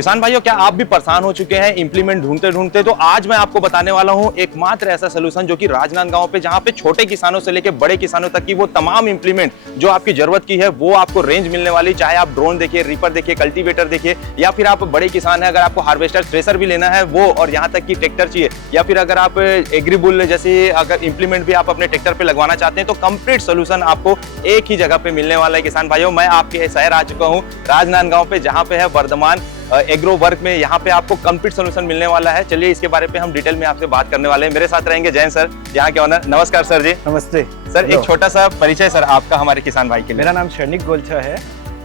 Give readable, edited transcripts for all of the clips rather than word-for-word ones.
किसान भाइयों, क्या आप भी परेशान हो चुके हैं इम्प्लीमेंट ढूंढते ढूंढते? तो आज मैं आपको बताने वाला हूं एकमात्र ऐसा सलूशन जो कि राजनांदगांव पे, जहां पे छोटे किसानों से लेकर बड़े किसानों तक की वो तमाम इम्प्लीमेंट जो आपकी जरूरत की है वो आपको रेंज मिलने वाली। चाहे आप ड्रोन देखिए, रीपर देखिए, कल्टीवेटर देखिए, या फिर आप बड़े किसान हैं, अगर आपको हार्वेस्टर थ्रेसर भी लेना है वो, और यहाँ तक कि ट्रैक्टर चाहिए, या फिर अगर आप एग्रीबुल जैसे अगर इम्प्लीमेंट भी आप अपने ट्रैक्टर पे लगवाना चाहते हैं, तो कंप्लीट सोल्यूशन आपको एक ही जगह पे मिलने वाला है। किसान भाइयों, मैं आपके शहर आ चुका हूँ राजनांदगांव पे, जहाँ पे है वर्धमान एग्रो वर्क में। यहाँ पे आपको कंप्लीट सोल्यूशन मिलने वाला है। चलिए इसके बारे पे हम डिटेल में आपसे बात करने वाले हैं। मेरे साथ रहेंगे जैन सर, यहाँ के ऑनर। नमस्कार सर जी। नमस्ते सर, एक छोटा सा परिचय सर आपका हमारे किसान भाई के लिए। मेरा नाम शरणिक गोलछा है।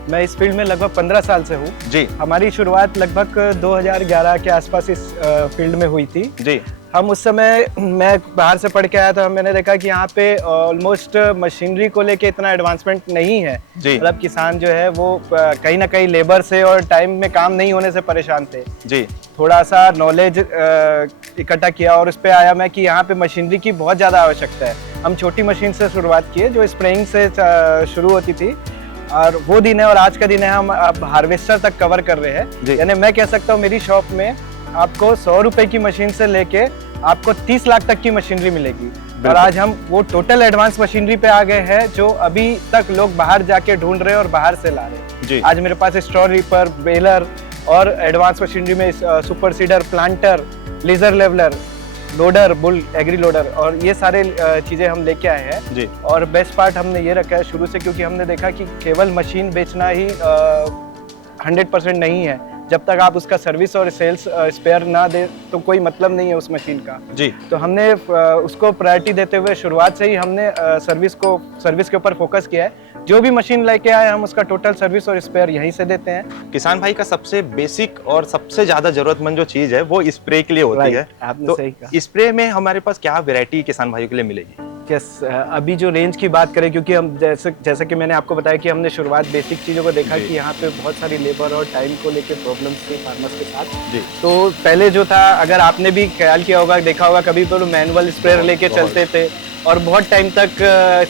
मैं इस फील्ड में लगभग 15 साल से हूँ जी। हमारी शुरुआत लगभग 2011 के आसपास इस फील्ड में हुई थी जी। हम उस समय, मैं बाहर से पढ़ के आया था, मैंने देखा कि यहाँ पे ऑलमोस्ट मशीनरी को लेके इतना एडवांसमेंट नहीं है। मतलब किसान जो है वो कहीं ना कहीं लेबर से और टाइम में काम नहीं होने से परेशान थे जी। थोड़ा सा नॉलेज इकट्ठा किया और उस पे आया मैं कि यहाँ पे मशीनरी की बहुत ज़्यादा आवश्यकता है। हम छोटी मशीन से शुरुआत किए जो स्प्रेइंग से शुरू होती थी, और वो दिन है और आज का दिन है हम अब हार्वेस्टर तक कवर कर रहे हैं। यानी मैं कह सकता हूँ मेरी शॉप में आपको 100 रुपए की मशीन से लेके आपको 30 लाख तक की मशीनरी मिलेगी। और आज हम वो टोटल एडवांस मशीनरी पे आ गए हैं जो अभी तक लोग बाहर जाके ढूंढ रहे हैं और बाहर से ला रहे हैं। आज मेरे पास स्ट्रॉ रीपर, बेलर और एडवांस मशीनरी में super seeder, planter, laser leveller, loader, bull agri loader और ये सारे चीजें हम लेके आए हैं जी। और बेस्ट पार्ट हमने ये रखा है शुरू से, क्योंकि हमने देखा कि केवल मशीन बेचना ही 100% नहीं है। जब तक आप उसका सर्विस और सेल्स स्पेयर ना दे तो कोई मतलब नहीं है उस मशीन का जी। तो हमने उसको प्रायोरिटी देते हुए शुरुआत से ही हमने सर्विस के ऊपर फोकस किया है। जो भी मशीन लेके आए हम उसका टोटल सर्विस और स्पेयर यहीं से देते हैं। किसान भाई का सबसे बेसिक और सबसे ज्यादा जरूरतमंद जो चीज है वो स्प्रे के लिए होती है। आपने तो सही कहा। स्प्रे में हमारे पास क्या वैरायटी किसान भाइयों के लिए मिलेगी? यस, अभी जो रेंज की बात करें, क्योंकि हम जैसे कि मैंने आपको बताया कि हमने शुरुआत बेसिक चीज़ों को देखा कि यहाँ पे बहुत सारी लेबर और टाइम को लेके प्रॉब्लम्स थी फार्मर्स के साथ जी। तो पहले जो था, अगर आपने भी ख्याल किया होगा, देखा होगा, कभी तो मैनुअल स्प्रेयर लेके चलते थे और बहुत टाइम तक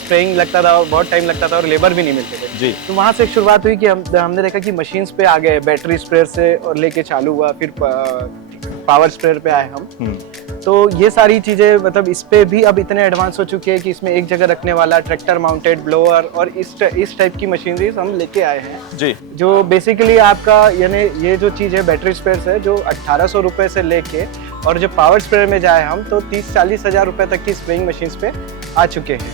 स्प्रेइंग लगता था और बहुत टाइम लगता था और लेबर भी नहीं मिलते थे जी। तो वहाँ से एक शुरुआत हुई कि हमने देखा कि मशीन्स पे आ गए, बैटरी स्प्रेयर से और लेके चालू हुआ, फिर पावर स्प्रेयर पे आए हम। तो ये सारी चीजें, मतलब इस पे भी अब इतने एडवांस हो चुके हैं कि इसमें एक जगह रखने वाला ट्रैक्टर माउंटेड ब्लोअर और इस टाइप की मशीनरीज हम लेके आए हैं जी। जो बेसिकली आपका, यानी ये जो चीज है बैटरी स्प्रेयर है जो 1800 रुपए से लेके, और जो पावर स्प्रेयर में जाए हम तो 30-40 हजार रुपए तक की स्प्रेइंग मशीन पे आ चुके हैं।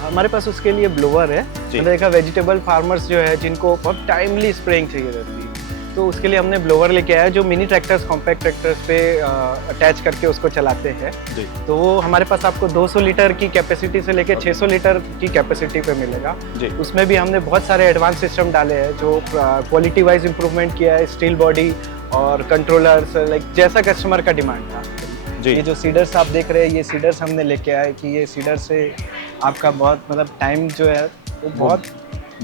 हमारे पास उसके लिए ब्लोअर है। मैंने देखा वेजिटेबल फार्मर्स जो है जिनको बहुत टाइमली स्प्रेइंग चाहिए रहती है, तो उसके लिए हमने ब्लोअर लेके आया जो मिनी ट्रैक्टर्स, कॉम्पैक्ट ट्रैक्टर्स पे अटैच करके उसको चलाते हैं जी। तो वो हमारे पास आपको 200 लीटर की कैपेसिटी से लेके 600 लीटर की कैपेसिटी पे मिलेगा जी। उसमें भी हमने बहुत सारे एडवांस सिस्टम डाले हैं जो क्वालिटी वाइज इंप्रूवमेंट किया है, स्टील बॉडी और कंट्रोलर्स, लाइक जैसा कस्टमर का डिमांड था जी। ये जो सीडर्स आप देख रहे हैं, ये सीडर्स हमने लेके आए कि ये सीडर से आपका बहुत, मतलब टाइम जो है वो बहुत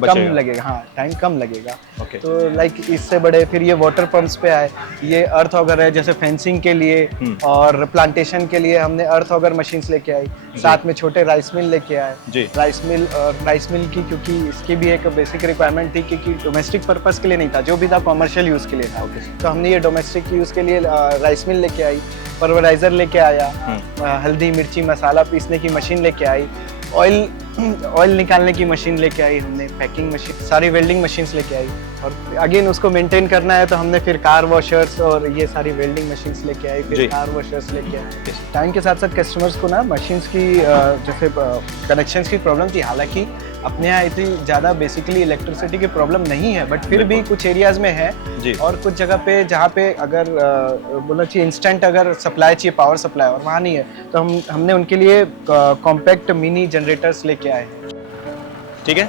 कम लगेगा। हाँ, टाइम कम लगेगा। तो लाइक इससे बड़े फिर ये वाटर पंप्स पे आए, ये अर्थ ऑगर है जैसे फेंसिंग के लिए और प्लांटेशन के लिए हमने अर्थ ऑगर मशीन्स लेके आई। साथ में छोटे राइस मिल लेके आए। राइस मिल की, क्योंकि इसकी भी एक बेसिक रिक्वायरमेंट थी क्योंकि डोमेस्टिक पर्पस के लिए नहीं था, जो भी था कॉमर्शियल यूज के लिए था। तो हमने ये डोमेस्टिक यूज के लिए राइस मिल लेके आई, पर्वराइजर लेके आया, हल्दी मिर्ची मसाला पीसने की मशीन लेके आई, ऑयल निकालने की मशीन लेके आई हमने, पैकिंग मशीन, सारी वेल्डिंग मशीन्स लेके आई। और अगेन उसको मेंटेन करना है तो हमने फिर कार वॉशर्स और ये सारी वेल्डिंग मशीन्स लेके आई, फिर कार वॉशर्स लेके आए। टाइम के साथ साथ कस्टमर्स को ना मशीन्स की जैसे कनेक्शंस की प्रॉब्लम थी। हालांकि अपने यहाँ इतनी ज़्यादा बेसिकली इलेक्ट्रिसिटी की प्रॉब्लम नहीं है, बट फिर भी कुछ एरियाज में है और कुछ जगह पे जहाँ पे अगर बोलना चाहिए इंस्टेंट अगर सप्लाई चाहिए, पावर सप्लाई, और वहाँ नहीं है, तो हमने उनके लिए कॉम्पैक्ट मिनी जनरेटर्स लेके आए हैं। ठीक है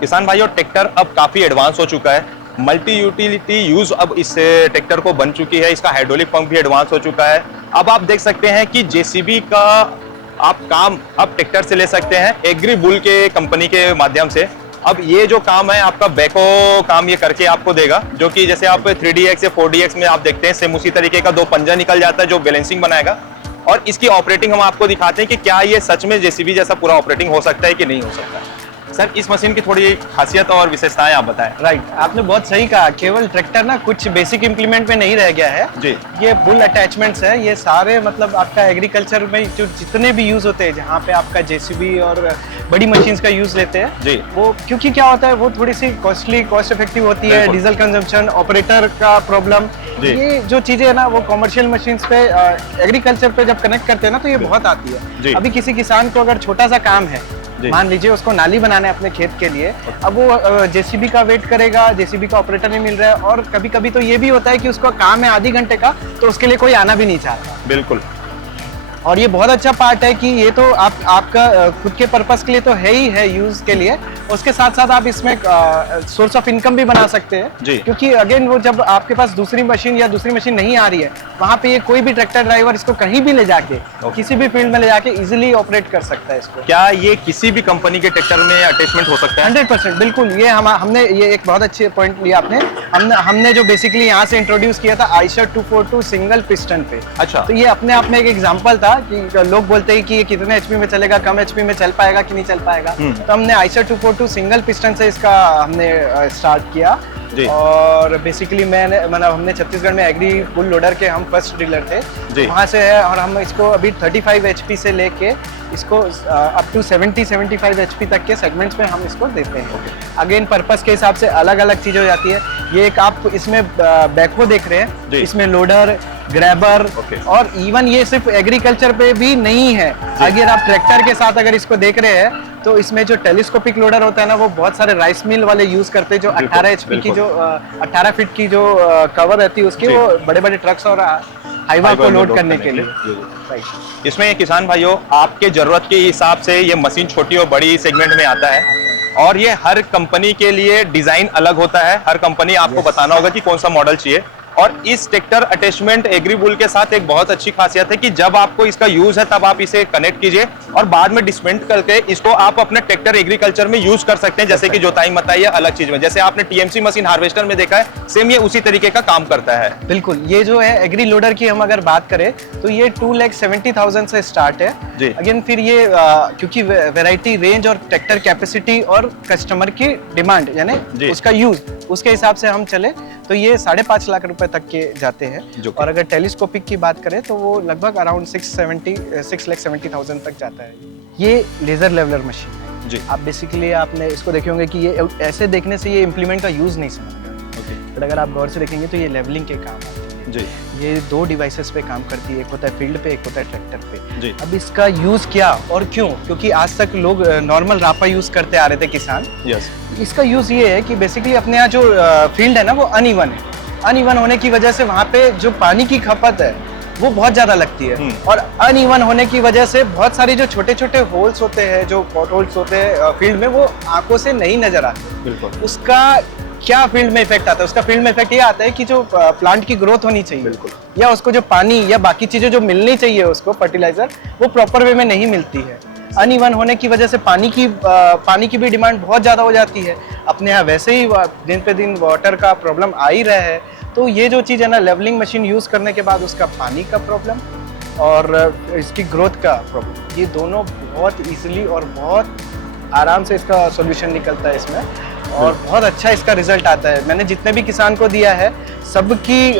किसान भाइयों, ट्रैक्टर अब काफी एडवांस हो चुका है, मल्टी यूटिलिटी यूज अब इस ट्रैक्टर को बन चुकी है, इसका हाइड्रोलिक पंप भी एडवांस हो चुका है। अब आप देख सकते हैं कि जेसीबी का आप काम अब ट्रैक्टर से ले सकते हैं एग्रीबुल के कंपनी के माध्यम से। अब ये जो काम है आपका बैको काम ये करके आपको देगा, जो कि जैसे आप 3DX या 4DX में आप देखते हैं सेम उसी तरीके का 2 पंजा निकल जाता है जो बैलेंसिंग बनाएगा। और इसकी ऑपरेटिंग हम आपको दिखाते हैं कि क्या ये सच में जेसीबी जैसा पूरा ऑपरेटिंग हो सकता है कि नहीं हो सकता है। सर इस मशीन की थोड़ी खासियत और विशेषताएं आप बताएं। राइट, आपने बहुत सही कहा। केवल ट्रैक्टर ना कुछ बेसिक इंप्लीमेंट में नहीं रह गया है जी। ये बुल अटैचमेंट्स है, ये सारे मतलब आपका एग्रीकल्चर में जो जितने भी यूज होते हैं, जहाँ पे आपका जेसीबी और बड़ी मशीन्स का यूज लेते हैं जी। वो क्योंकि क्या होता है वो थोड़ी सी कॉस्ट इफेक्टिव होती है, डीजल कंजम्पशन, ऑपरेटर का प्रॉब्लम, ये जो चीजें है ना वो कॉमर्शियल मशीन्स पे एग्रीकल्चर पे जब कनेक्ट करते हैं ना तो ये बहुत आती है। अभी किसी किसान को अगर छोटा सा काम है, मान लीजिए उसको नाली बनाना है अपने खेत के लिए, अब वो जेसीबी का वेट करेगा, जेसीबी का ऑपरेटर नहीं मिल रहा है, और कभी कभी तो ये भी होता है कि उसका काम है आधी घंटे का तो उसके लिए कोई आना भी नहीं चाहता। बिल्कुल। और ये बहुत अच्छा पार्ट है कि ये तो आपका खुद के पर्पस के लिए तो है ही है, यूज के लिए, उसके साथ साथ आप इसमें सोर्स ऑफ इनकम भी बना सकते हैं। क्योंकि अगेन वो जब आपके पास दूसरी मशीन या दूसरी मशीन नहीं आ रही है, वहाँ पे ये कोई भी ट्रैक्टर ड्राइवर इसको कहीं भी ले जाके किसी भी फील्ड में ले जाके इजिली ऑपरेट कर सकता है इसको। क्या ये किसी भी कंपनी के ट्रैक्टर में अटैचमेंट हो सकता है? 100% बिल्कुल। ये हमने ये एक बहुत अच्छे पॉइंट लिया आपने। हमने जो बेसिकली यहाँ से इंट्रोड्यूस किया था आयशर 242 सिंगल पिस्टन पे। अच्छा। तो ये अपने आप में एक एग्जांपल था कि लोग बोलते हैं कि ये कितने एचपी में चलेगा, कम एचपी में चल पाएगा कि नहीं चल पाएगा, तो हमने आयशर 242 सिंगल पिस्टन से इसका हमने स्टार्ट किया। और बेसिकली हमने छत्तीसगढ़ में एग्री बुल लोडर के हम फर्स्ट डीलर थे, वहाँ से है, और हम इसको अभी 35 एचपी से लेके इसको अप टू 70-75 एचपी तक के सेगमेंट्स में हम इसको देते हैं। अगेन पर्पस के हिसाब से अलग अलग चीज़ हो जाती है। ये एक आप इसमें बैकहो देख रहे हैं, इसमें लोडर, ग्रैबर, और इवन ये सिर्फ एग्रीकल्चर पे भी नहीं है, अगर आप ट्रैक्टर के साथ अगर इसको देख रहे हैं तो इसमें जो टेलीस्कोपिक लोडर होता है ना वो बहुत सारे राइस मिल वाले यूज करते हैं, जो 18 एचपी की जो 18 फीट की जो कवर रहती है उसकी, वो बड़े बड़े ट्रक्स और हाईवा को लोड करने के लिए। इसमें किसान भाइयों आपके जरूरत के हिसाब से ये मशीन छोटी और बड़ी सेगमेंट में आता है, और ये हर कंपनी के लिए डिजाइन अलग होता है। हर कंपनी आपको बताना होगा कि कौन सा मॉडल चाहिए। और इस ट्रैक्टर अटैचमेंट एग्रीबुल के साथ एक बहुत अच्छी खासियत है कि जब आपको इसका यूज है तब आप इसे कनेक्ट कीजिए और बाद में डिस्मेंट करके इसको आप अपने ट्रैक्टर एग्रीकल्चर में यूज कर सकते हैं, जैसे कि जोताई मताई या अलग चीज में, जैसे आपने टीएमसी मशीन हार्वेस्टर में देखा है, सेम ये उसी तरीके का काम करता है। बिल्कुल। ये जो है एग्री लोडर की हम अगर बात करें तो ये 2,70,000 से स्टार्ट है। अगेन फिर ये क्योंकि वेराइटी, रेंज और ट्रैक्टर कैपेसिटी और कस्टमर की डिमांड यानी उसका यूज, उसके हिसाब से हम चले तो ये 5.5 लाख रुपए तक के जाते हैं। और अगर टेलीस्कोपिक की बात करें तो वो लगभग अराउंड 6,70,000 तक जाता है। ये लेजर लेवलर मशीन है जी। आप बेसिकली आपने इसको देखे होंगे कि ये ऐसे देखने से ये इम्प्लीमेंट का यूज नहीं समझते, बट अगर आप गौर से देखेंगे तो ये लेवलिंग के काम आती है जी। ये 2 डिवाइसेस पे काम करती है, एक होता है फील्ड पे, एक होता है ट्रैक्टर पे जी। अब इसका यूज क्या और क्यों, क्योंकि आज तक लोग नॉर्मल रापा यूज करते आ रहे थे किसान। यस। इसका यूज ये है कि बेसिकली अपने यहाँ जो फील्ड है ना वो अनइवन है, अनइवन होने की वजह से वहाँ पे जो पानी की खपत है वो बहुत ज्यादा लगती है, और अनइवन होने की वजह से बहुत सारी जो छोटे छोटे होल्स होते हैं, जो पॉट होल्स होते हैं फील्ड में, वो आंखों से नहीं नजर आते। बिल्कुल। उसका क्या फील्ड में इफेक्ट आता है? उसका फील्ड में इफेक्ट ये आता है कि जो प्लांट की ग्रोथ होनी चाहिए, बिल्कुल, या उसको जो पानी या बाकी चीजें जो मिलनी चाहिए उसको, फर्टिलाइजर, वो प्रॉपर वे में नहीं मिलती है। अनइवन होने की वजह से पानी की भी डिमांड बहुत ज्यादा हो जाती है। अपने यहाँ वैसे ही दिन पे दिन वाटर का प्रॉब्लम आ ही रहा है, तो ये जो चीज़ है ना, लेवलिंग मशीन यूज करने के बाद उसका पानी का प्रॉब्लम और इसकी ग्रोथ का प्रॉब्लम, ये दोनों बहुत इजीली और बहुत आराम से इसका सॉल्यूशन निकलता है इसमें, और बहुत अच्छा इसका रिजल्ट आता है। मैंने जितने भी किसान को दिया है सबकी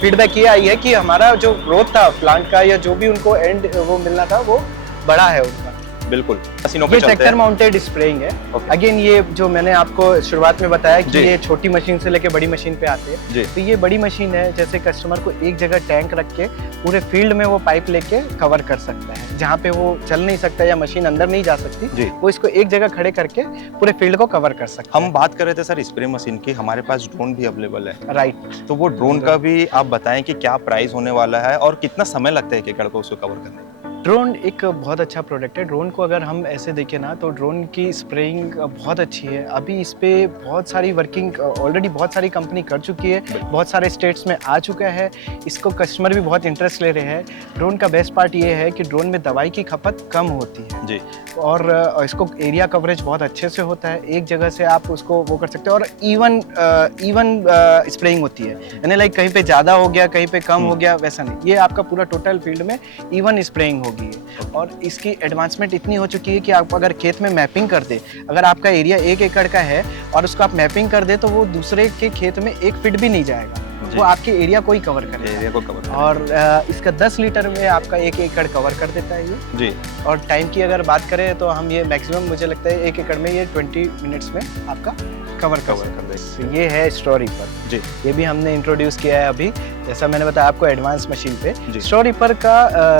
फीडबैक ये आई है कि हमारा जो ग्रोथ था प्लांट का, या जो भी उनको एंड वो मिलना था, वो बड़ा है उनका। बिल्कुल। ये ट्रैक्टर माउंटेड स्प्रेइंग है। अगेन ये जो मैंने आपको शुरुआत में बताया कि ये छोटी मशीन से लेके बड़ी मशीन पे आते हैं, तो ये बड़ी मशीन है, जैसे कस्टमर को एक जगह टैंक रख के पूरे फील्ड में वो पाइप लेके कवर कर सकता है, जहाँ पे वो चल नहीं सकता या मशीन अंदर नहीं जा सकती, वो इसको एक जगह खड़े करके पूरे फील्ड को कवर कर सकता है। हम बात कर रहे थे सर स्प्रे मशीन की, हमारे पास ड्रोन भी अवेलेबल है। राइट। तो वो ड्रोन का भी आप बताएं कि क्या प्राइस होने वाला है और कितना समय लगता है एक एकड़ को उसको कवर करने में? ड्रोन एक बहुत अच्छा प्रोडक्ट है। ड्रोन को अगर हम ऐसे देखें ना तो ड्रोन की स्प्रेइंग बहुत अच्छी है। अभी इस पे बहुत सारी वर्किंग ऑलरेडी बहुत सारी कंपनी कर चुकी है, बहुत सारे स्टेट्स में आ चुका है, इसको कस्टमर भी बहुत इंटरेस्ट ले रहे हैं। ड्रोन का बेस्ट पार्ट ये है कि ड्रोन में दवाई की खपत कम होती है जी, और इसको एरिया कवरेज बहुत अच्छे से होता है, एक जगह से आप उसको वो कर सकते हो, और इवन स्प्रेइंग होती है, यानी लाइक कहीं पे ज़्यादा हो गया कहीं पे कम हो गया, वैसा नहीं, ये आपका पूरा टोटल फील्ड में इवन स्प्रेइंग होगी ये। और इसकी एडवांसमेंट इतनी हो चुकी है कि आप अगर खेत में मैपिंग कर दे, अगर आपका एरिया 1 एकड़ का है और उसको आप मैपिंग कर दे, तो वो दूसरे के खेत में 1 फीट भी नहीं जाएगा, वो आपके एरिया को ही कवर करेगा। एरिया को कवर करेगा। और इसका 10 लीटर में आपका 1 एकड़ कवर कर देता है ये जी। और टाइम की अगर बात करें तो हम ये मैक्सिमम मुझे लगता है 1 एकड़ में ये 20 मिनट्स में आपका कवर कर देगा। ये है स्टोरीपर जी, ये भी हमने इंट्रोड्यूस किया है अभी, जैसा मैंने बताया आपको एडवांस मशीन पे। जी। स्टोरीपर का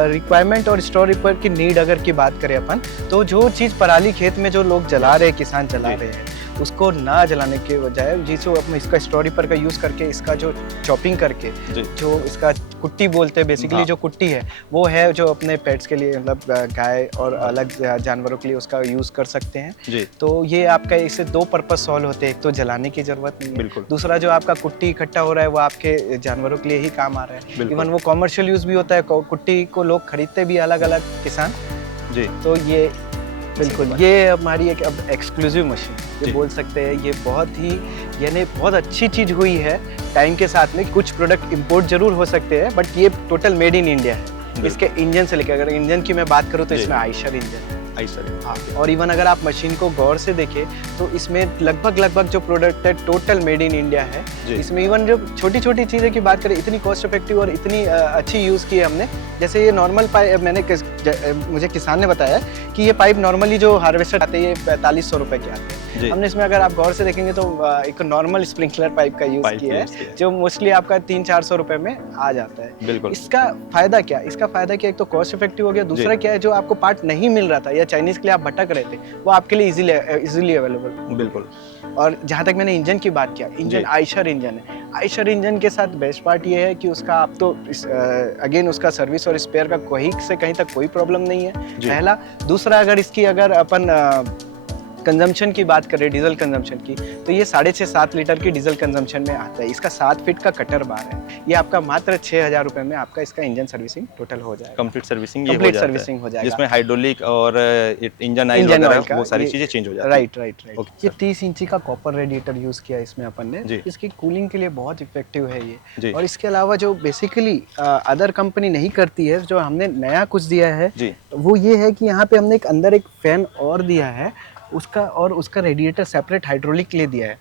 रिक्वायरमेंट और स्टोरीपर की नीड अगर की बात करें अपन, तो जो चीज़ पराली खेत में जो लोग जला रहे हैं, किसान जला रहे हैं, उसको ना जलाने के बजाय जिसको अपने इसका स्टोरीपर का यूज़ करके इसका जो चॉपिंग करके जो इसका कुट्टी बोलते हैं बेसिकली, जो कुट्टी है वो है जो अपने पेट्स के लिए, मतलब गाय और अलग जानवरों के लिए उसका यूज़ कर सकते हैं जी। तो ये आपका इससे 2 पर्पस सॉल्व होते हैं। एक तो जलाने की जरूरत नहीं है, दूसरा जो आपका कुट्टी इकट्ठा हो रहा है वो आपके जानवरों के लिए ही काम आ रहा है। इवन वो कॉमर्शियल यूज़ भी होता है, कुट्टी को लोग खरीदते भी अलग अलग किसान जी। तो ये बिल्कुल ये हमारी एक अब एक्सक्लूसिव मशीन ये बोल सकते हैं, ये बहुत ही यानी बहुत अच्छी चीज़ हुई है टाइम के साथ में। कुछ प्रोडक्ट इंपोर्ट जरूर हो सकते हैं बट ये टोटल मेड इन इंडिया है। इसके इंजन से लेकर, अगर इंजन की मैं बात करूँ तो इसमें आयशर इंजन है। हाँ, और इवन अगर आप मशीन को गौर से देखें तो इसमें लगभग जो प्रोडक्ट है टोटल मेड इन इंडिया है। इसमें इवन जो छोटी छोटी चीज़ें की बात करें, इतनी कॉस्ट इफेक्टिव और इतनी अच्छी यूज़ की है हमने। जैसे ये नॉर्मल पाइप, मुझे किसान ने बताया कि ये पाइप नॉर्मली जो हार्वेस्टर आते हैं ये 4500 रुपये के आते हैं। हमने इसमें अगर आप गौर से देखेंगे तो एक नॉर्मल स्प्रिंकलर पाइप का यूज़ किया है जो मोस्टली आपका 300-400 रुपये में आ जाता है। बिल्कुल। इसका फायदा क्या, इसका फायदा क्या, एक तो कॉस्ट इफेक्टिव हो गया, दूसरा क्या है जो आपको पार्ट नहीं मिल रहा था या चाइनीज के लिए आप भटक रहे थे वो आपके लिए इजीली अवेलेबल। बिल्कुल। और जहाँ तक मैंने इंजन की बात किया, इंजन आयशर इंजन है। आयशर इंजन के साथ बेस्ट पार्ट ये है कि उसका आप तो अगेन उसका सर्विस और स्पेयर का कहीं तक कोई प्रॉब्लम नहीं है, पहला। दूसरा, अगर इसकी अगर अपन कंजम्पशन की बात करें, डीजल कंजम्पशन की, तो ये 6.5-7 लीटर की डीजल कंजम्पशन में आता है। इसका 7 फीट का कटर बार है। ये आपका मात्र 6000 रुपए में आपका इसका इंजन सर्विसिंग टोटल हो जाएगा। कंप्लीट सर्विसिंग हो जाएगा, जिसमें हाइड्रोलिक और इंजन ऑयल वगैरह वो सारी चीजें चेंज हो जाती है। राइट। ये 30 इंची का कॉपर रेडिएटर यूज किया इसमें अपन ने। इसकी कूलिंग के लिए बहुत इफेक्टिव है ये। और इसके अलावा जो बेसिकली अदर कंपनी नहीं करती है, जो हमने नया कुछ दिया है वो ये है कि यहाँ पे हमने एक अंदर एक फैन और दिया है उसका रेडिएटर सेपरेट हाइड्रोलिक के लिए दिया है,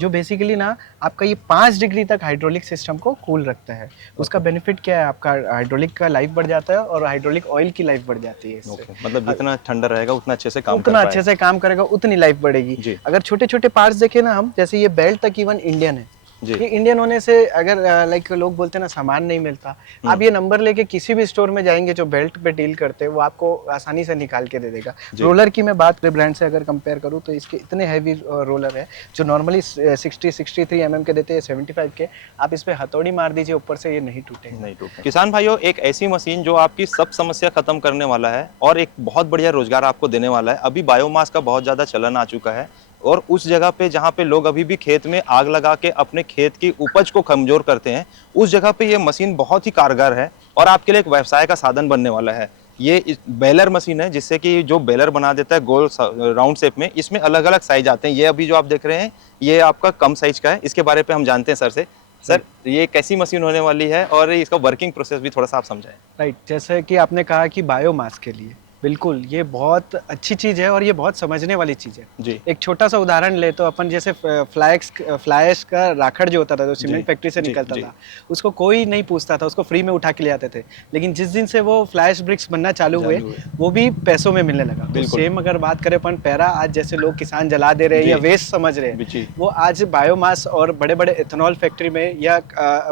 जो बेसिकली ना आपका ये 5 डिग्री तक हाइड्रोलिक सिस्टम को कूल रखता है। उसका बेनिफिट क्या है, आपका हाइड्रोलिक का लाइफ बढ़ जाता है और हाइड्रोलिक ऑयल की लाइफ बढ़ जाती है इससे। मतलब जितना ठंडा रहेगा उतना अच्छे से काम करेगा, उतनी लाइफ बढ़ेगी। अगर छोटे छोटे पार्ट्स देखें ना हम, जैसे ये बेल्ट तक इवन इंडियन है। ये इंडियन होने से अगर लाइक लोग बोलते हैं ना सामान नहीं मिलता, आप ये नंबर लेके किसी भी स्टोर में जाएंगे जो बेल्ट पे डील करते हैं वो आपको आसानी से निकाल के दे देगा। रोलर की मैं बात करें ब्रांड से अगर कंपेयर करूँ तो इसके इतने हैवी रोलर है जो नॉर्मली 60-63 mm के देते हैं, 75 के। आप इस पे हथौड़ी मार दीजिए ऊपर से, ये नहीं टूटेगा। किसान भाइयों, एक ऐसी मशीन जो आपकी सब समस्या खत्म करने वाला है और एक बहुत बढ़िया रोजगार आपको देने वाला है। अभी बायोमास का बहुत ज्यादा चलन आ चुका है और उस जगह पे जहाँ पे लोग अभी भी खेत में आग लगा के अपने खेत की उपज को कमजोर करते हैं, उस जगह पे ये मशीन बहुत ही कारगर है और आपके लिए एक व्यवसाय का साधन बनने वाला है। ये बेलर मशीन है जिससे कि जो बेलर बना देता है गोल राउंड शेप में। इसमें अलग अलग साइज आते हैं। ये अभी जो आप देख रहे हैं ये आपका कम साइज का है। इसके बारे पे हम जानते हैं सर से। सर, ये कैसी मशीन होने वाली है और इसका वर्किंग प्रोसेस भी थोड़ा सा आप समझाएं। राइट, जैसे कि आपने कहा कि बायोमास के लिए बिल्कुल ये बहुत अच्छी चीज़ है और ये बहुत समझने वाली चीज़ है जी। एक छोटा सा उदाहरण ले तो अपन जैसे फ्लाई का राखड़ जो होता था, जो सीमेंट फैक्ट्री से निकलता था, उसको कोई नहीं पूछता था, उसको फ्री में उठा के ले आते थे। लेकिन जिस दिन से वो फ्लाई ब्रिक्स बनना चालू हुए वो भी पैसों में मिलने लगा। तो सेम अगर बात करें अपन पैरा, आज जैसे लोग किसान जला दे रहे हैं या वेस्ट समझ रहे हैं, वो आज बायोमास और बड़े बड़े इथेनॉल फैक्ट्री में या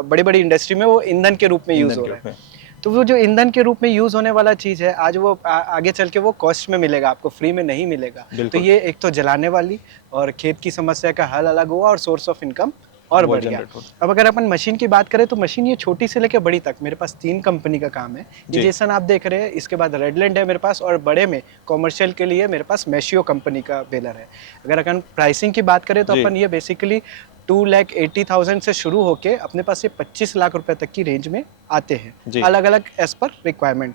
बड़ी बड़ी इंडस्ट्री में वो ईंधन के रूप में यूज हो रहा है। तो वो जो ईंधन के रूप में यूज होने वाला चीज है, आज वो आगे चल के वो कॉस्ट में मिलेगा, आपको फ्री में नहीं मिलेगा। तो ये एक तो जलाने वाली और खेत की समस्या का हल अलग हुआ और सोर्स ऑफ इनकम और बढ़ गया। अब अगर अपन मशीन की बात करें तो मशीन ये छोटी से लेकर बड़ी तक मेरे पास 3 कंपनी का काम है। जेसन आप देख रहे हैं, इसके बाद रेडलैंड है मेरे पास, और बड़े में कॉमर्शियल के लिए मेरे पास मैशियो कंपनी का बेलर है। अगर अपन प्राइसिंग की बात करें तो अपन ये बेसिकली 2,80,000 से शुरू होके अपने पास ये 25 लाख रुपए तक की रेंज में आते हैं, अलग अलग एज पर रिक्वायरमेंट।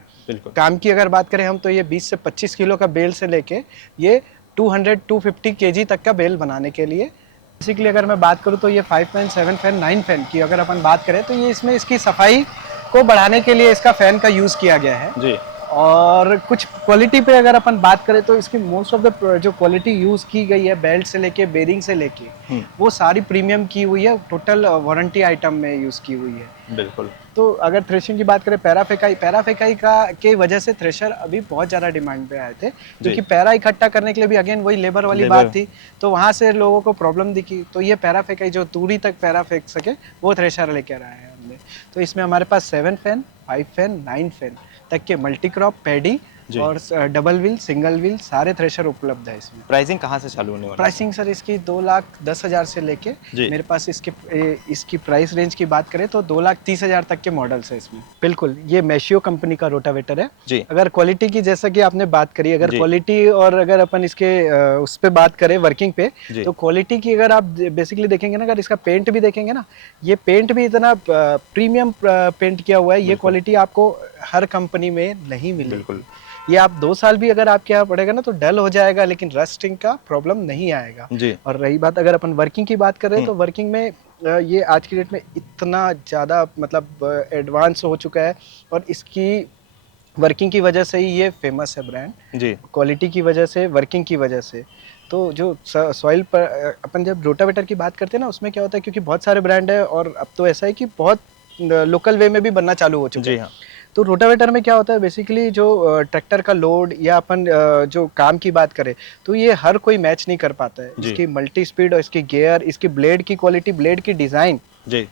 काम की अगर बात करें हम तो ये 20 से 25 किलो का बेल से लेके ये 200-250 kg तक का बेल बनाने के लिए। बेसिकली अगर मैं बात करूँ तो ये 5 फैन, 7 फैन, 9 फैन की अगर अपन बात करें तो ये इसमें इसकी सफाई को बढ़ाने के लिए इसका फैन का यूज़ किया गया है जी। और कुछ क्वालिटी पे अगर अपन बात करें तो इसकी मोस्ट ऑफ द जो क्वालिटी यूज की गई है, बेल्ट से लेके बेरिंग से लेके, वो सारी प्रीमियम की हुई है, टोटल वारंटी आइटम में यूज की हुई है। बिल्कुल। तो अगर थ्रेशिंग की बात करें, पैराफेकाई का के वजह से थ्रेशर अभी बहुत ज़्यादा डिमांड पे आए थे, क्योंकि पैरा इकट्ठा करने के लिए भी अगेन वही लेबर वाली बात थी, तो वहाँ से लोगों को प्रॉब्लम दिखी, तो ये पैराफेकाई जो दूरी तक पैरा फेंक सके वो थ्रेशर लेकर आए हैं हमने। तो इसमें हमारे पास 7 फैन, 5 फैन, 9 फैन तक के मल्टी क्रॉप, पैडी और डबल व्हील, सिंगल व्हील सारे थ्रेशर उपलब्ध है इसमें। प्राइसिंग कहाँ से चालू होने वाली है? प्राइसिंग सर इसकी 2,10,000 से लेके मेरे पास इसकी प्राइस रेंज की बात करें तो 2,30,000 तक के मॉडल्स है इसमें। बिल्कुल, ये मैशियो कंपनी का रोटावेटर है जी। अगर क्वालिटी की, जैसा कि आपने बात करी, अगर क्वालिटी और अगर अपन इसके उस पे बात करें वर्किंग पे, तो क्वालिटी की अगर आप बेसिकली देखेंगे ना, अगर इसका पेंट भी देखेंगे ना, ये पेंट भी इतना प्रीमियम पेंट किया हुआ है, ये क्वालिटी आपको हर कंपनी में नहीं मिलेगी। ये आप 2 साल भी अगर आपके यहाँ पड़ेगा ना तो डल हो जाएगा, लेकिन रस्टिंग का प्रॉब्लम नहीं आएगा जी। और रही बात अगर अपन वर्किंग की बात करें तो वर्किंग में ये आज की डेट में इतना ज़्यादा मतलब एडवांस हो चुका है, और इसकी वर्किंग की वजह से ही ये फेमस है ब्रांड जी, क्वालिटी की वजह से, वर्किंग की वजह से। तो जो सॉइल पर अपन जब रोटावेटर की बात करते हैं ना, उसमें क्या होता है, क्योंकि बहुत सारे ब्रांड है और अब तो ऐसा है कि बहुत लोकल वे में भी बनना चालू हो चुके हैं। तो रोटावेटर में क्या होता है, बेसिकली जो ट्रैक्टर का लोड या अपन जो काम की बात करें तो ये हर कोई मैच नहीं कर पाता है। इसकी मल्टी स्पीड और इसकी गियर, इसकी ब्लेड की क्वालिटी, ब्लेड की डिज़ाइन जी,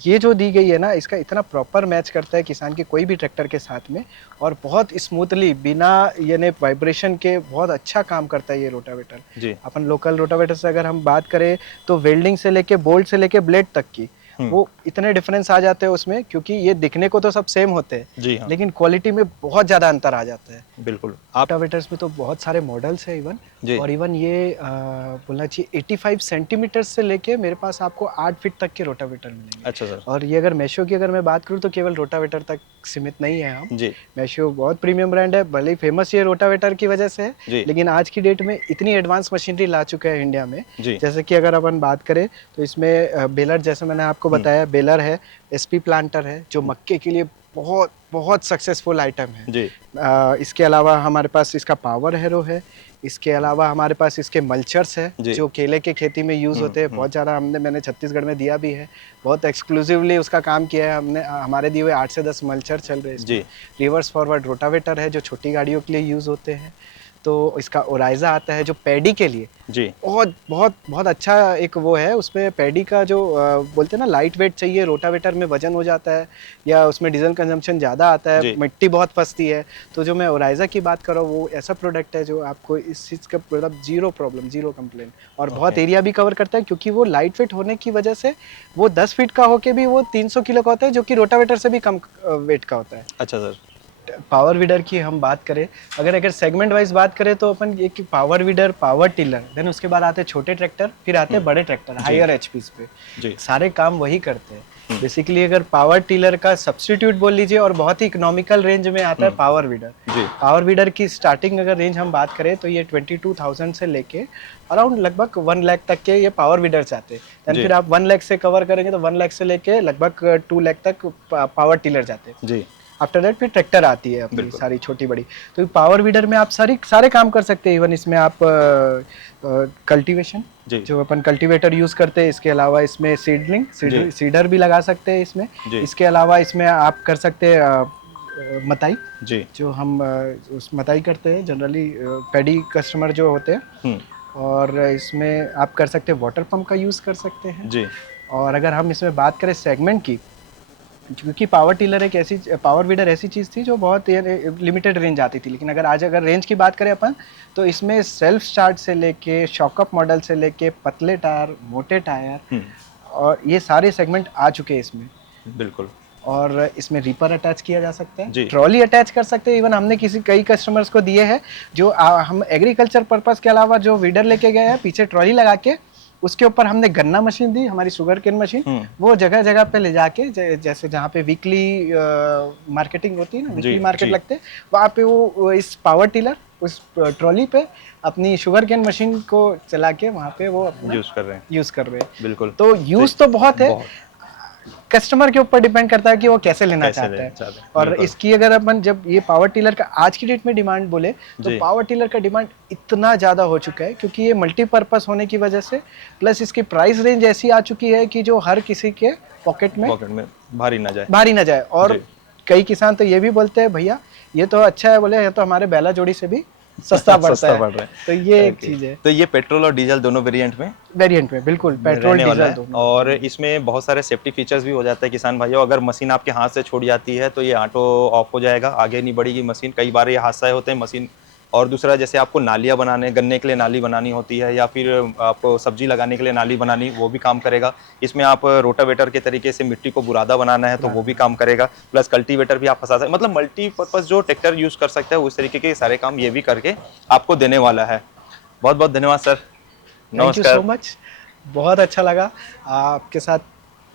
ये जो दी गई है ना, इसका इतना प्रॉपर मैच करता है किसान के कोई भी ट्रैक्टर के साथ में, और बहुत स्मूथली बिना यानी वाइब्रेशन के बहुत अच्छा काम करता है ये रोटावेटर जी। अपन लोकल रोटावेटर से अगर हम बात करें तो वेल्डिंग से लेके बोल्ट से लेके ब्लेड तक की वो इतने डिफरेंस आ जाते हैं उसमें, क्योंकि ये दिखने को तो सब सेम होते हैं जी हाँ। लेकिन क्वालिटी में बहुत ज्यादा अंतर आ जाता है। बिल्कुल, रोटावेटर्स में तो बहुत सारे मॉडल्स है इवन, और इवन ये बोलना चाहिए 85 सेंटीमीटर से लेके मेरे पास आपको 8 फीट तक के रोटावेटर मिलेंगे। अच्छा सर। और ये अगर मैशियो की अगर मैं बात करूँ तो केवल रोटावेटर तक सीमित नहीं है हम जी। मैशियो बहुत प्रीमियम ब्रांड है, भले ही फेमस ये रोटावेटर की वजह से है, लेकिन आज की डेट में इतनी एडवांस मशीनरी ला चुके हैं इंडिया में। जैसे कि अगर अपन बात करें तो इसमें बेलर, जैसे मैंने आपको बताया, बेलर है, एसपी प्लांटर है जो मक्के के लिए बहुत बहुत सक्सेसफुल आइटम है जी। इसके अलावा हमारे पास इसका पावर हैरो है, इसके अलावा हमारे पास इसके मल्चर्स है जो केले के खेती में यूज़ होते हैं बहुत ज़्यादा। मैंने छत्तीसगढ़ में दिया भी है, बहुत एक्सक्लूसिवली उसका काम किया है हमने। हमारे दिए हुए 8 से 10 मल्चर चल रहे हैं जी। रिवर्स फॉरवर्ड रोटावेटर है जो छोटी गाड़ियों के लिए यूज़ होते हैं। तो इसका ओराइजा आता है जो पैडी के लिए जी, बहुत बहुत बहुत अच्छा एक वो है। उसमें पैडी का जो बोलते हैं ना, लाइट वेट चाहिए, रोटावेटर में वजन हो जाता है या उसमें डीजल कंजम्पशन ज़्यादा आता है, मिट्टी बहुत फंसती है। तो जो मैं ओराइजा की बात कर रहा हूँ वो ऐसा प्रोडक्ट है जो आपको इस चीज़ का मतलब जीरो प्रॉब्लम, जीरो कंप्लेन, और बहुत एरिया भी कवर करता है, क्योंकि वो लाइट वेट होने की वजह से वो 10 फीट का होके भी वो 300 किलो का होता है, जो कि रोटावेटर से भी कम वेट का होता है। अच्छा सर। पावर वीडर की हम बात करें, अगर सेगमेंट वाइज बात करें तो अपन एक power weeder, power tiller, then उसके बाद आते हैं छोटे ट्रैक्टर, फिर आते हैं बड़े ट्रैक्टर हायर एचपीस पे, सारे काम वही करते हैं बेसिकली। अगर पावर टिलर का सब्स्टिट्यूट बोल लीजिए और बहुत ही इकोनॉमिकल रेंज में आता है पावर वीडर। पावर वीडर की स्टार्टिंग अगर रेंज हम बात करें तो ये 22,000 से लेके अराउंड लगभग 1 लाख तक के ये पावर वीडर्स आते हैं। देन फिर आप 1 लाख से कवर करेंगे तो 1 लाख से लेके लगभग 2 लाख तक पावर टिलर जाते हैं। आफ्टर दैट फिर ट्रैक्टर आती है अपनी सारी छोटी बड़ी। तो पावर वीडर में आप सारे काम कर सकते हैं। इवन इसमें आप कल्टीवेशन, जो अपन कल्टीवेटर यूज करते हैं, इसके अलावा इसमें सीडलिंग, सीडर भी लगा सकते हैं इसमें। इसके अलावा इसमें आप कर सकते हैं मताई जी, जो हम उस मताई करते हैं जनरली पैडी कस्टमर जो होते हैं। और इसमें आप कर सकते हैं वाटर पंप का यूज कर सकते हैं जी। और अगर हम इसमें बात करें सेगमेंट की, क्योंकि पावर टिलर एक ऐसी, पावर वीडर ऐसी चीज़ थी जो बहुत लिमिटेड रेंज आती थी, लेकिन अगर रेंज की बात करें अपन तो इसमें सेल्फ स्टार्ट से लेके शॉकअप मॉडल से लेके पतले टायर, मोटे टायर, और ये सारे सेगमेंट आ चुके हैं इसमें। बिल्कुल। और इसमें रीपर अटैच किया जा सकता है, ट्रॉली अटैच कर सकते हैं। इवन हमने कई कस्टमर्स को दिए हैं जो हम एग्रीकल्चर पर्पस के अलावा जो वीडर लेके गए हैं, पीछे ट्रॉली लगा के उसके ऊपर हमने गन्ना मशीन दी, हमारी शुगर केन मशीन, वो जगह जगह पे ले जाके, जैसे जहाँ पे वीकली मार्केटिंग होती है ना, वीकली मार्केट लगते हैं, वहाँ पे वो इस पावर टिलर उस ट्रॉली पे अपनी शुगर केन मशीन को चला के वहाँ पे वो यूज कर रहे हैं। बिल्कुल। तो यूज तो बहुत है, कस्टमर के ऊपर डिपेंड करता है कि वो कैसे लेना चाहता है। और बिल्कुल। इसकी अगर अपन जब ये पावर टिलर का आज की डेट में डिमांड बोले तो जी। पावर टिलर का डिमांड इतना ज़्यादा हो चुका है क्योंकि ये मल्टीपर्पज़ होने की वजह से, प्लस इसकी प्राइस रेंज ऐसी आ चुकी है कि जो हर किसी के पॉकेट में भारी ना जाए। और कई किसान तो ये भी बोलते हैं भैया ये तो अच्छा है, बोले ये तो हमारे बैला जोड़ी से भी सस्ता पड़ रहा है। तो ये एक चीज है। तो ये पेट्रोल और डीजल दोनों वेरिएंट में बिल्कुल पेट्रोल डीजल दोनों। और इसमें बहुत सारे सेफ्टी फीचर्स भी हो जाते हैं किसान भाइयों। अगर मशीन आपके हाथ से छूट जाती है तो ये ऑटो ऑफ हो जाएगा, आगे नहीं बढ़ेगी मशीन। कई बार ये हादसा होते हैं मशीन। और दूसरा, जैसे आपको नालियाँ बनाने, गन्ने के लिए नाली बनानी होती है या फिर आपको सब्जी लगाने के लिए नाली बनानी, वो भी काम करेगा। इसमें आप रोटावेटर के तरीके से मिट्टी को बुरादा बनाना है तो वो भी काम करेगा। प्लस कल्टीवेटर भी आप फंसा सकते हैं, मतलब मल्टीपर्पज़ जो ट्रैक्टर यूज़ कर सकते हैं उस तरीके के सारे काम ये भी करके आपको देने वाला है। बहुत बहुत धन्यवाद sir. Thank you so much, बहुत अच्छा लगा आपके साथ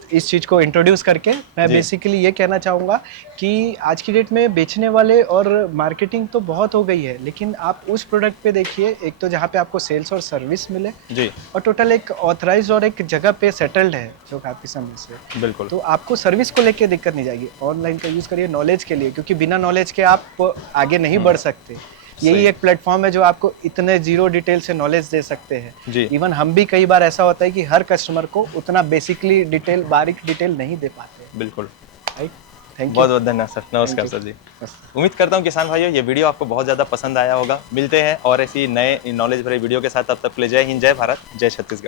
इस चीज़ को इंट्रोड्यूस करके। मैं बेसिकली ये कहना चाहूँगा कि आज की डेट में बेचने वाले और मार्केटिंग तो बहुत हो गई है, लेकिन आप उस प्रोडक्ट पे देखिए, एक तो जहाँ पे आपको सेल्स और सर्विस मिले जी, और टोटल एक ऑथराइज और एक जगह पे सेटल्ड है जो काफ़ी समय से। बिल्कुल। तो आपको सर्विस को लेके दिक्कत नहीं जाएगी। ऑनलाइन का यूज़ करिए नॉलेज के लिए, क्योंकि बिना नॉलेज के आप आगे नहीं बढ़ सकते। यही एक प्लेटफॉर्म है जो आपको इतने जीरो डिटेल से नॉलेज दे सकते हैं। इवन हम भी कई बार ऐसा होता है कि हर कस्टमर को उतना बेसिकली डिटेल, बारीक डिटेल नहीं दे पाते। बिल्कुल, राइट। थैंक यू, बहुत बहुत धन्यवाद सर। नमस्कार सर जी। उम्मीद करता हूँ किसान भाइयों ये वीडियो आपको बहुत ज़्यादा पसंद आया होगा। मिलते हैं और ऐसी नए नॉलेज भरे वीडियो के साथ। तब तक के लिए जय हिंद, जय भारत, जय छत्तीसगढ़।